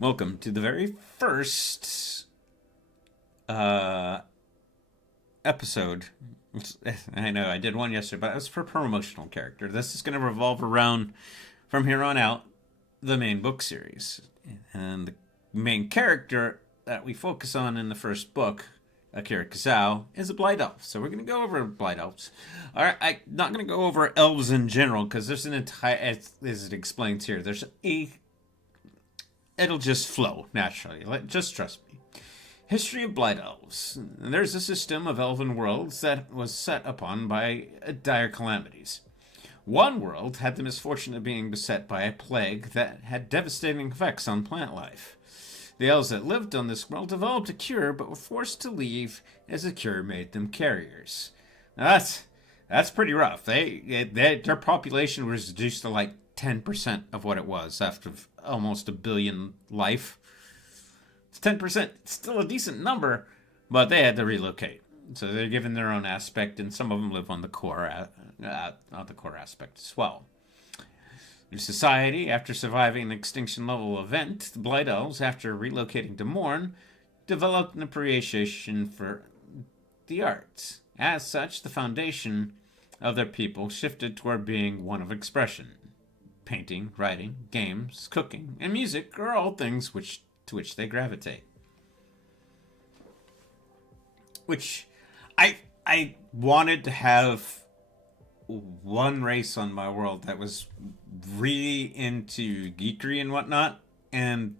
Welcome to the very first uh, episode. I know I did one yesterday, but it was for promotional character. This is going to revolve around, from here on out, the main book series. And the main character that we focus on in the first book, Akira Kazao, is a Blight Elf. So we're going to go over Blight Elves. All right, I'm not going to go over elves in general because there's an entire, as it explains here, there's a it'll just flow naturally. Just trust me. History of Blight Elves. There's a system of elven worlds that was set upon by dire calamities. One world had the misfortune of being beset by a plague that had devastating effects on plant life. The elves that lived on this world developed a cure, but were forced to leave as the cure made them carriers. Now that's pretty rough. Their population was reduced to like 10% of what it was after almost a billion life. It's 10%. It's still a decent number, but they had to relocate. So they're given their own aspect, and some of them live on the core, on the core aspect as well. Their society, after surviving an extinction level event, the Blight Elves, after relocating to Mourn, developed an appreciation for the arts. As such, the foundation of their people shifted toward being one of expression. Painting, writing, games, cooking, and music are all things to which they gravitate. Which I wanted to have one race on my world that was really into geekery and whatnot, and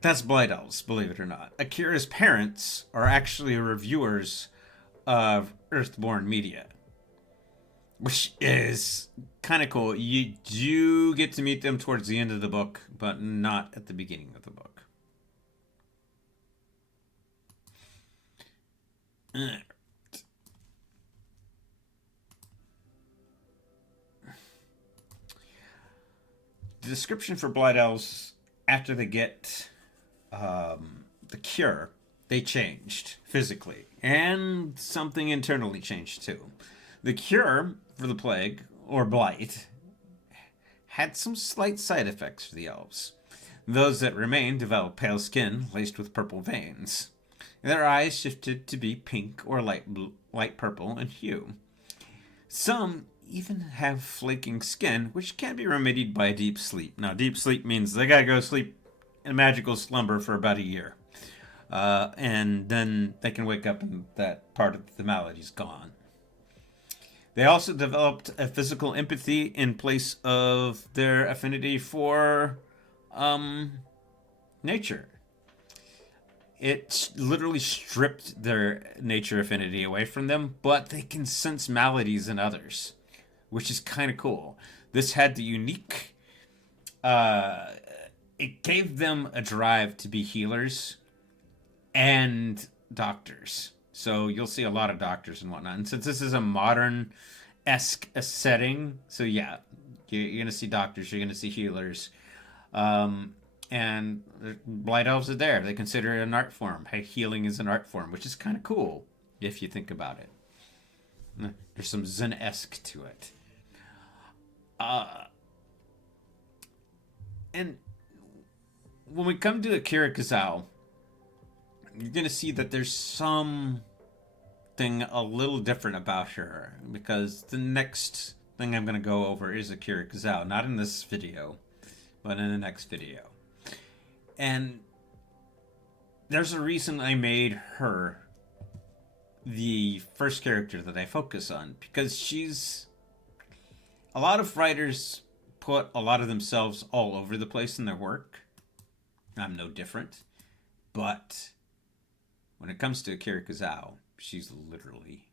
that's Blight Elves, believe it or not. Akira's parents are actually reviewers of Earthborn Media, which is kind of cool. You do get to meet them towards the end of the book, but not at the beginning of the book. The description for Blight Elves after they get the cure, they changed physically, and something internally changed too. The cure for the plague, or blight, had some slight side effects for the elves. Those that remained developed pale skin laced with purple veins. Their eyes shifted to be pink or light purple in hue. Some even have flaking skin, which can be remedied by deep sleep. Now, deep sleep means they gotta go sleep in a magical slumber for about a year. And then they can wake up and that part of the maladie's gone. They also developed a physical empathy in place of their affinity for nature. It literally stripped their nature affinity away from them, but they can sense maladies in others, which is kind of cool. This had the unique. It gave them a drive to be healers and doctors. So you'll see a lot of doctors and whatnot. And since this is a modern-esque setting, so yeah, you're going to see doctors, you're going to see healers. And Blight Elves are there. They consider it an art form. Hey, healing is an art form, which is kind of cool if you think about it. There's some Zen-esque to it. And when we come to Akira Kazao, you're going to see that there's something a little different about her, because the next thing I'm going to go over is Akira Kazao. Not in this video, but in the next video. And there's a reason I made her the first character that I focus on, because she's... A lot of writers put a lot of themselves all over the place in their work. I'm no different. But when it comes to Akira Kazao, she's literally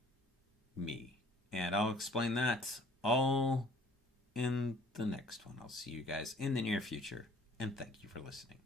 me. And I'll explain that all in the next one. I'll see you guys in the near future, and thank you for listening.